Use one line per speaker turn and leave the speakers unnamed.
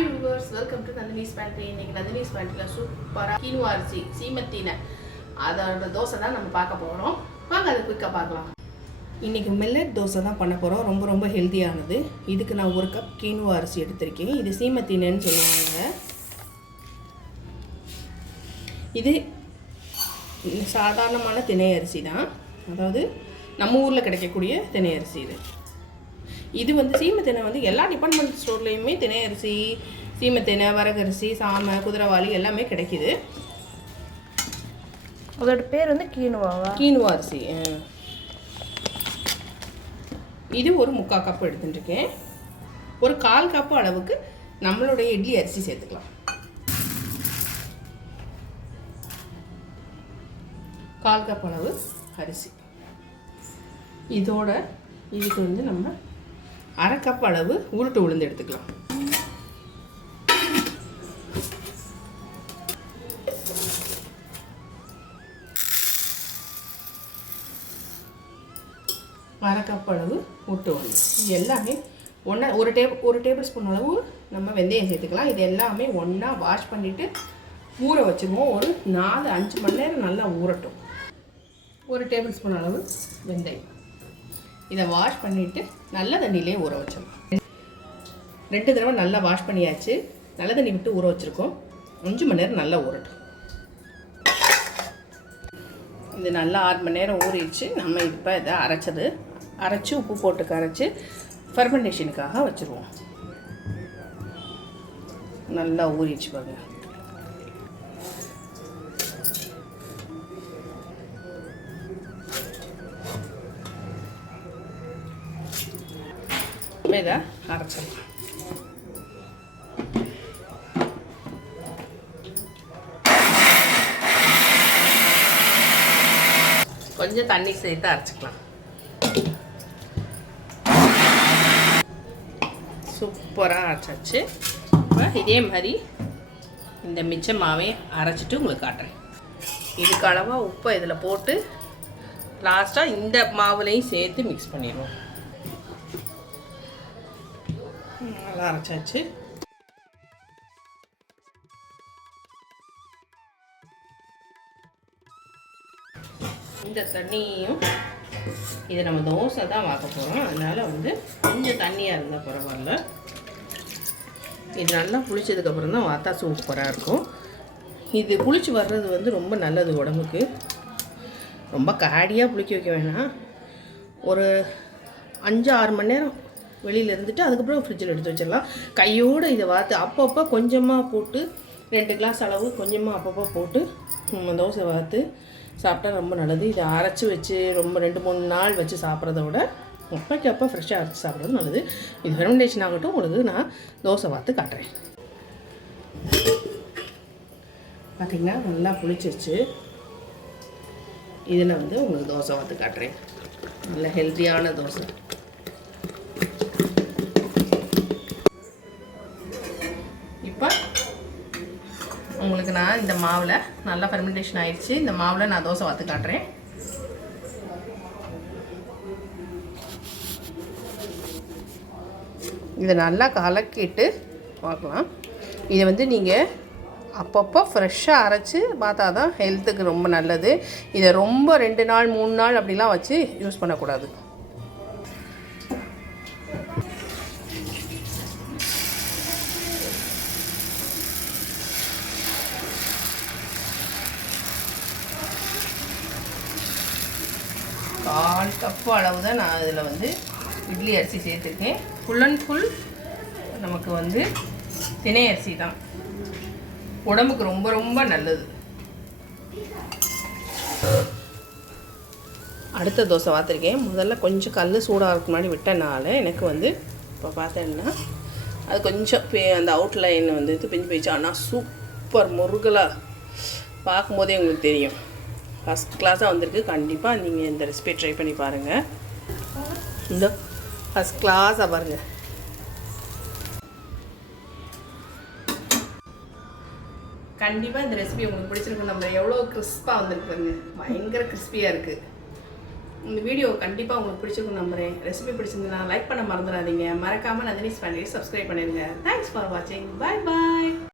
Hi viewers welcome to Nandini's pantry இன்னைக்கு நந்தினிஸ் பேண்ட்ரியில் சூப்பராக கீனுவா அரிசி சீமத்தின அதோட தோசை தான் நம்ம பார்க்க போகிறோம் வாங்க அதை குயிக்காக பார்க்கலாம். இன்றைக்கி மில்லட் தோசை தான் பண்ண போகிறோம் ரொம்ப ரொம்ப ஹெல்த்தியானது இதுக்கு நான் ஒரு கப் கீனுவா அரிசி எடுத்திருக்கேன். இது சீமத்தினன்னு சொல்லுவாங்க. இது சாதாரணமான திணை அரிசி தான். அதாவது நம்ம ஊரில் கிடைக்கக்கூடிய திணை அரிசி இது. இது வந்து சீமத்தினை வந்து எல்லா டிபார்ட்மெண்ட் ஸ்டோர்லேயுமே திணை அரிசி சீமத்தினை வரகரிசி சாமை குதிரைவாளி எல்லாமே கிடைக்குது.
அதோட பேர் வந்து கீனுவாவா?
கீனுவா அரிசி. இது ஒரு முக்கால் கப் எடுத்துட்டுருக்கேன். ஒரு கால் கப்பு அளவுக்கு நம்மளுடைய இட்லி அரிசி சேர்த்துக்கலாம். கால் கப் அளவு அரிசி. இதோட இதுக்கு வந்து நம்ம அரை கப் அளவு உருட்டு உளுந்து எடுத்துக்கலாம். அரை கப் அளவு உருட்டு உளுந்து. இது எல்லாமே ஒன்றா ஒரு டேபிள் ஒரு டேபிள் ஸ்பூன் அளவு நம்ம வெந்தயம் சேர்த்துக்கலாம். இது எல்லாமே ஒன்றா வாஷ் பண்ணிவிட்டு ஊற வச்சுருவோம். ஒரு நாலு அஞ்சு மணி நேரம் நல்லா ஊறட்டும். ஒரு டேபிள் ஸ்பூன் அளவு வெந்தயம். இதை வாஷ் பண்ணிவிட்டு நல்ல தண்ணியிலே ஊற வச்சிடலாம் ரெண்டு தடவை நல்லா வாஷ் பண்ணியாச்சு. நல்ல தண்ணி விட்டு ஊற வச்சுருக்கோம். அஞ்சு மணி நேரம் நல்லா ஊறட்டும். இது நல்லா ஆறு மணி நேரம் ஊறிடுச்சு. நம்ம இப்போ இதை அரைச்சது. அரைச்சி உப்பு போட்டு கரைச்சி ஃபெர்மெண்டேஷனுக்காக வச்சுருவோம். நல்லா ஊறிடுச்சு பாருங்கள் இப்போ இதை அரைச்சிடலாம் கொஞ்சம் தண்ணி சேர்த்து அரைச்சிக்கலாம். சூப்பராக அரைச்சாச்சு. இப்போ இதே மாதிரி இந்த மிச்ச மாவையும் அரைச்சிட்டு உங்களுக்கு காட்டுறேன். இதுக்கு அளவாக உப்பை இதில் போட்டு லாஸ்ட்டாக இந்த மாவுலையும் சேர்த்து மிக்ஸ் பண்ணிடுவோம். நல்லா அரைச்சாச்சு. இந்த தண்ணியும் இது நம்ம தோசை தான் வாக்க போகிறோம் அதனால் வந்து கொஞ்சம் தண்ணியாக இருந்தால் பரவாயில்ல. இது நல்லா புளிச்சதுக்கப்புறம் தான் வாத்தா சூப்பராக இருக்கும். இது புளிச்சு வர்றது வந்து ரொம்ப நல்லது உடம்புக்கு. ரொம்ப காடியாக புளிக்க வைக்க வேணாம். ஒரு அஞ்சு ஆறு மணி நேரம் வெளியில் இருந்துட்டு அதுக்கப்புறம் ஃப்ரிட்ஜில் எடுத்து வச்சிடலாம். கையோடு இதை வாத்து அப்பப்போ கொஞ்சமாக போட்டு ரெண்டு கிளாஸ் அளவு கொஞ்சமாக அப்பப்போ போட்டு தோசை வாத்து சாப்பிட்டா ரொம்ப நல்லது. இதை அரைச்சி வச்சு ரொம்ப ரெண்டு மூணு நாள் வச்சு சாப்பிட்றத விட அப்போக்கு அப்போ ஃப்ரெஷ்ஷாக அரைச்சி சாப்பிட்றது நல்லது. இது ஃபெர்மெண்டேஷன் ஆகட்டும் உங்களுக்கு நான் தோசை வாத்து காட்டுறேன். பார்த்திங்கன்னா நல்லா புளிச்சிருச்சு. இதில் வந்து உங்களுக்கு தோசை வாத்து காட்டுறேன். நல்ல ஹெல்த்தியான தோசை. உங்களுக்கு இந்த மாவில் நல்லா ஃபெர்மெண்டேஷன் ஆயிடுச்சு இந்த மாவில் நான் தோசை வாத்து காட்டுறேன். இதை நல்லா கலக்கிட்டு பார்க்கலாம். இதை வந்து நீங்கள் அப்பப்போ ஃப்ரெஷ்ஷாக அரைச்சி பார்த்தா தான் ஹெல்த்துக்கு ரொம்ப நல்லது. இதை ரொம்ப ரெண்டு நாள் மூணு நாள் அப்படிலாம் வச்சு யூஸ் பண்ணக்கூடாது. கால் கப்பு அளவு தான் நான் இதில் வந்து இட்லி அரிசி சேர்த்துருக்கேன். ஃபுல் அண்ட் ஃபுல் நமக்கு வந்து தினை அரிசி தான். உடம்புக்கு ரொம்ப ரொம்ப நல்லது. அடுத்த தோசை பார்த்துருக்கேன் முதல்ல கொஞ்சம் கல் சூடாகிறதுக்கு முன்னாடி விட்டனால எனக்கு வந்து இப்போ பார்த்தேன்னா அது கொஞ்சம் பே- அந்த அவுட்லைன் வந்து இது பிஞ்சு போயிடுச்சு. ஆனால் சூப்பர் முருகலாக பார்க்கும்போதே உங்களுக்கு தெரியும். ஃபஸ்ட் கிளாஸாக வந்திருக்கு. கண்டிப்பாக நீங்கள் இந்த ரெசிபி ட்ரை பண்ணி பாருங்கள் இந்த ஃபஸ்ட் கிளாஸாக பாருங்கள் கண்டிப்பாக இந்த ரெசிபி உங்களுக்கு பிடிச்சிருக்கு நம்ம எவ்வளோ கிறிஸ்பாக வந்திருக்கு பாருங்க. பயங்கர கிறிஸ்பியாக இருக்குது இந்த வீடியோ கண்டிப்பாக உங்களுக்கு பிடிச்சிருக்கும் நம்புறேன். ரெசிபி பிடிச்சிருந்ததுன்னா லைக் பண்ண மறந்துடாதீங்க. மறக்காமல் நந்தினிஸ் பண்ணி சப்ஸ்கிரைப் பண்ணிடுங்க. தேங்க்ஸ் ஃபார் வாட்சிங் பாய் பாய்